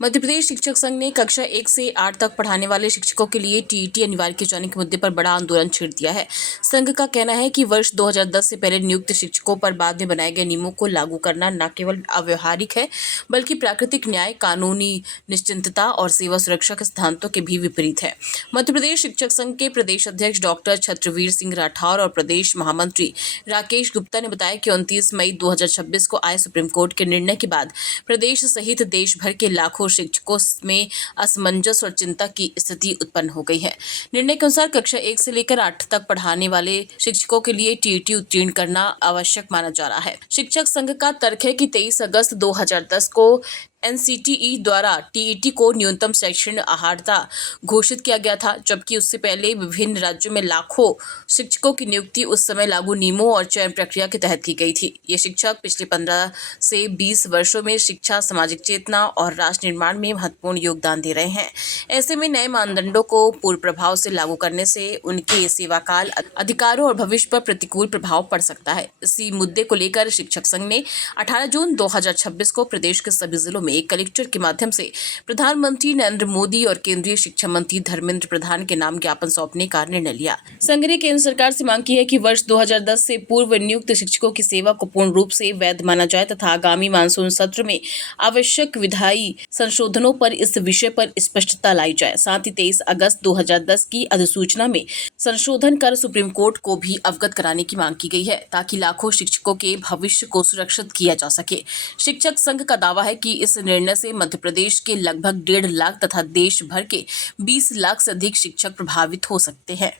मध्य प्रदेश शिक्षक संघ ने कक्षा 1 से 8 तक पढ़ाने वाले शिक्षकों के लिए टीईटी अनिवार्य किए जाने के मुद्दे पर बड़ा आंदोलन छेड़ दिया है। संघ का कहना है कि वर्ष 2010 से पहले नियुक्त शिक्षकों पर बाद में बनाए गए नियमों को लागू करना न केवल अव्यावहारिक है, बल्कि प्राकृतिक न्याय, कानूनी निश्चिंतता और सेवा सुरक्षा के सिद्धांतों के भी विपरीत है। मध्य प्रदेश शिक्षक संघ के प्रदेश अध्यक्ष डॉक्टर छत्रवीर सिंह राठौर और प्रदेश महामंत्री राकेश गुप्ता ने बताया कि 29 मई 2026 को आए सुप्रीम कोर्ट के निर्णय के बाद प्रदेश सहित देश भर के लाखों शिक्षकों में असमंजस और चिंता की स्थिति उत्पन्न हो गई है। निर्णय के अनुसार कक्षा 1 से लेकर 8 तक पढ़ाने वाले शिक्षकों के लिए टीईटी उत्तीर्ण करना आवश्यक माना जा रहा है। शिक्षक संघ का तर्क है कि 23 अगस्त 2010 को एनसीटीई द्वारा टीईटी को न्यूनतम शैक्षणिक अर्हता घोषित किया गया था, जबकि उससे पहले विभिन्न राज्यों में लाखों शिक्षकों की नियुक्ति उस समय लागू नियमों और चयन प्रक्रिया के तहत की गई थी। ये शिक्षक पिछले 15 से 20 वर्षों में शिक्षा, सामाजिक चेतना और राष्ट्र निर्माण में महत्वपूर्ण योगदान दे रहे हैं। ऐसे में नए मानदंडों को पूर्ण प्रभाव से लागू करने से उनके सेवाकाल, अधिकारों और भविष्य पर प्रतिकूल प्रभाव पड़ सकता है। इसी मुद्दे को लेकर शिक्षक संघ ने 18 जून 2026 को प्रदेश के सभी जिलों में एक कलेक्टर के माध्यम से प्रधानमंत्री नरेंद्र मोदी और केंद्रीय शिक्षा मंत्री धर्मेंद्र प्रधान के नाम ज्ञापन सौंपने का निर्णय लिया। संघ ने केंद्र सरकार से मांग की है कि वर्ष 2010 से पूर्व नियुक्त शिक्षकों की सेवा को पूर्ण रूप से वैध माना जाए तथा आगामी मानसून सत्र में आवश्यक विधायी संशोधनों पर इस विषय पर स्पष्टता लाई जाए। साथ ही 23 अगस्त 2010 की अधिसूचना में संशोधन कर सुप्रीम कोर्ट को भी अवगत कराने की मांग की गई है, ताकि लाखों शिक्षकों के भविष्य को सुरक्षित किया जा सके। शिक्षक संघ का दावा है कि इस निर्णय से मध्य प्रदेश के लगभग 1.5 लाख तथा देश भर के 20 लाख से अधिक शिक्षक प्रभावित हो सकते हैं।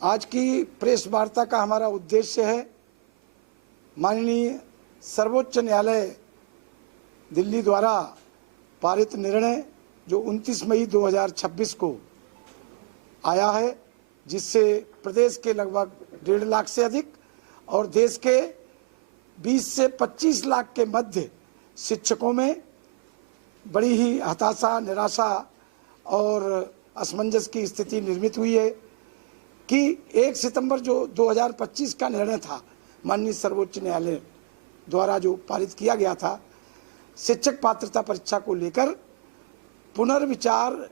आज की प्रेस वार्ता का हमारा उद्देश्य है माननीय सर्वोच्च न्यायालय दिल्ली द्वारा पारित निर्णय जो 29 मई 2026 को आया है, जिससे प्रदेश के लगभग 1.5 लाख से अधिक और देश के 20 से 25 लाख के मध्य शिक्षकों में बड़ी ही हताशा, निराशा और असमंजस की स्थिति निर्मित हुई है कि 1 सितंबर जो 2025 का निर्णय था माननीय सर्वोच्च न्यायालय द्वारा जो पारित किया गया था, शिक्षक पात्रता परीक्षा को लेकर पुनर्विचार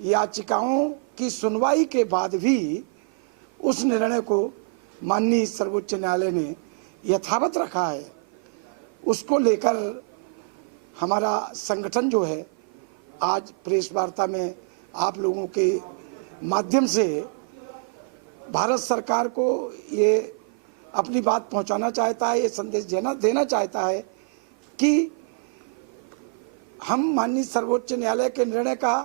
याचिकाओं की सुनवाई के बाद भी उस निर्णय को माननीय सर्वोच्च न्यायालय ने यथावत रखा है। उसको लेकर हमारा संगठन जो है आज प्रेस वार्ता में आप लोगों के माध्यम से भारत सरकार को ये अपनी बात पहुंचाना चाहता है, ये संदेश देना चाहता है कि हम माननीय सर्वोच्च न्यायालय के निर्णय का,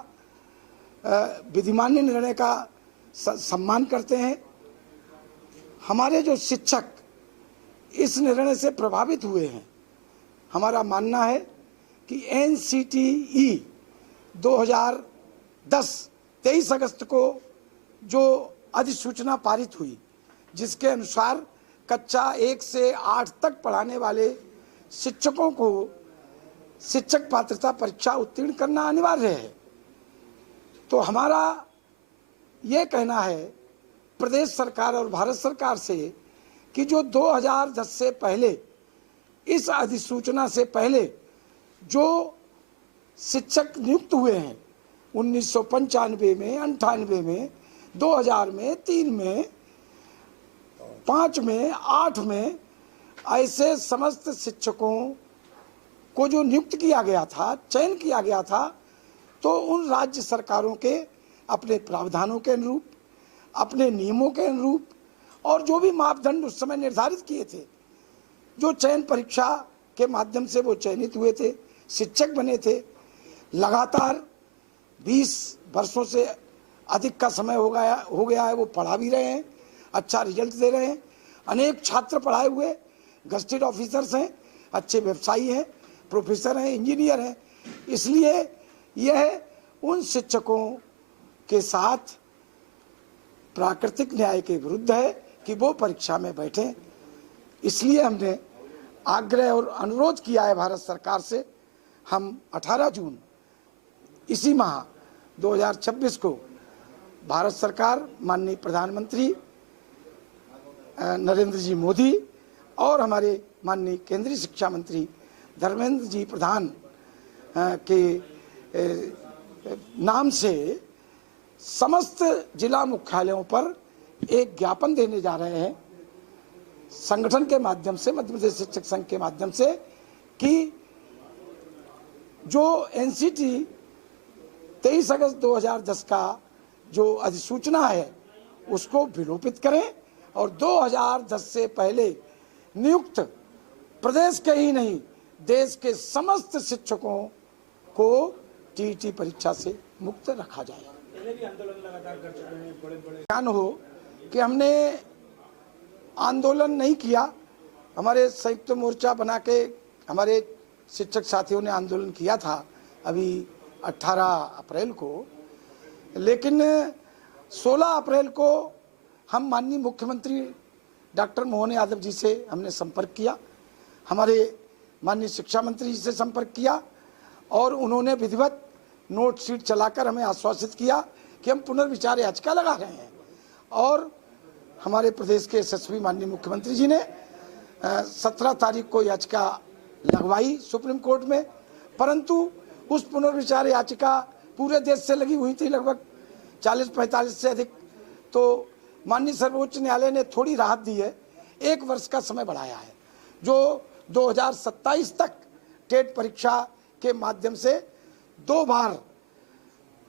विधिमान्य निर्णय का सम्मान करते हैं। हमारे जो शिक्षक इस निर्णय से प्रभावित हुए हैं, हमारा मानना है कि एनसीटीई 2010 23 अगस्त को जो अधिसूचना पारित हुई, जिसके अनुसार कक्षा 1 से 8 तक पढ़ाने वाले शिक्षकों को शिक्षक पात्रता परीक्षा उत्तीर्ण करना अनिवार्य है, तो हमारा ये कहना है प्रदेश सरकार और भारत सरकार से कि जो 2010 से पहले, इस अधिसूचना से पहले जो शिक्षक नियुक्त हुए हैं 1995 में, 98 में, 2000 में, 3 में, 5 में, 8 में, ऐसे समस्त शिक्षकों को जो नियुक्त किया गया था, चयन किया गया था, तो उन राज्य सरकारों के अपने प्रावधानों के अनुरूप, अपने नियमों के अनुरूप और जो भी मापदंड उस समय निर्धारित किए थे, जो चयन परीक्षा के माध्यम से वो चयनित हुए थे, शिक्षक बने थे, लगातार 20 वर्षों से अधिक का समय हो गया है, वो पढ़ा भी रहे हैं, अच्छा रिजल्ट दे रहे हैं। अनेक छात्र पढ़ाए हुए गस्टेड ऑफिसर्स हैं, अच्छे व्यवसायी हैं, प्रोफेसर हैं, इंजीनियर हैं। इसलिए यह उन शिक्षकों के साथ प्राकृतिक न्याय के विरुद्ध है कि वो परीक्षा में बैठें। इसलिए हमने आग्रह और अनुरोध किया है भारत सरकार से। हम 18 जून इसी माह 2026 को भारत सरकार, माननीय प्रधानमंत्री नरेंद्र जी मोदी और हमारे माननीय केंद्रीय शिक्षा मंत्री धर्मेंद्र जी प्रधान के नाम से समस्त जिला मुख्यालयों पर एक ज्ञापन देने जा रहे हैं संगठन के माध्यम से, मध्य प्रदेश शिक्षक संघ के माध्यम से, कि जो एनसीटी 23 अगस्त 2010 का जो अधिसूचना है उसको विलोपित करें और 2010 से पहले नियुक्त प्रदेश के ही नहीं देश के समस्त शिक्षकों को टीईटी परीक्षा से मुक्त रखा जाए। पहले भी आंदोलन लगातार कर चुके हैं, बड़े ध्यान हो कि हमने आंदोलन नहीं किया, हमारे संयुक्त मोर्चा बना के हमारे शिक्षक साथियों ने आंदोलन किया था अभी 18 अप्रैल को, लेकिन 16 अप्रैल को हम माननीय मुख्यमंत्री डॉक्टर मोहन यादव जी से हमने संपर्क किया, हमारे माननीय शिक्षा मंत्री जी से संपर्क किया और उन्होंने विधिवत नोट शीट चलाकर हमें आश्वासित किया कि हम पुनर्विचार याचिका लगा रहे हैं। और हमारे प्रदेश के एसएसपी माननीय मुख्यमंत्री जी ने 17 तारीख को याचिका लगवाई सुप्रीम कोर्ट में, परंतु उस पुनर्विचार याचिका पूरे देश से लगी हुई थी, लगभग 40-45 से अधिक, तो माननीय सर्वोच्च न्यायालय ने थोड़ी राहत दी है, 1 वर्ष का समय बढ़ाया है, जो 2027 तक टेट परीक्षा के माध्यम से 2 बार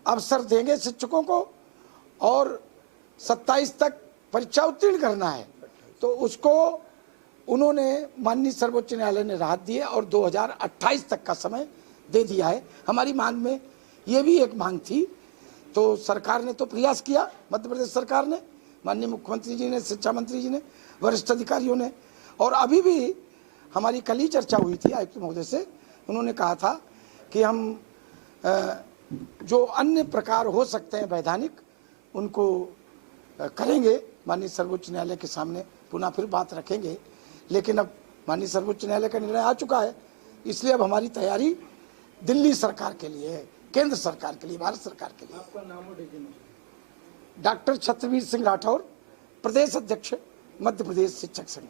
अवसर देंगे शिक्षकों को और 27 तक परीक्षा उत्तीर्ण करना है, तो उसको उन्होंने माननीय सर्वोच्च न्यायालय ने राहत दी है और 2028 तक का समय दे दिया है। हमारी मांग में ये भी एक मांग थी, तो सरकार ने तो प्रयास किया, मध्य प्रदेश सरकार ने, माननीय मुख्यमंत्री जी ने, शिक्षा मंत्री जी ने, वरिष्ठ अधिकारियों ने, और अभी भी हमारी कल ही चर्चा हुई थी आयुक्त महोदय से, उन्होंने कहा था कि हम जो अन्य प्रकार हो सकते हैं वैधानिक उनको करेंगे, माननीय सर्वोच्च न्यायालय के सामने पुनः फिर बात रखेंगे, लेकिन अब माननीय सर्वोच्च न्यायालय का निर्णय आ चुका है, इसलिए अब हमारी तैयारी दिल्ली सरकार के लिए है, केंद्र सरकार के लिए, भारत सरकार के लिए। आपका नाम और डिग्री? डॉक्टर छत्रवीर सिंह राठौर, प्रदेश अध्यक्ष मध्य प्रदेश शिक्षक संघ।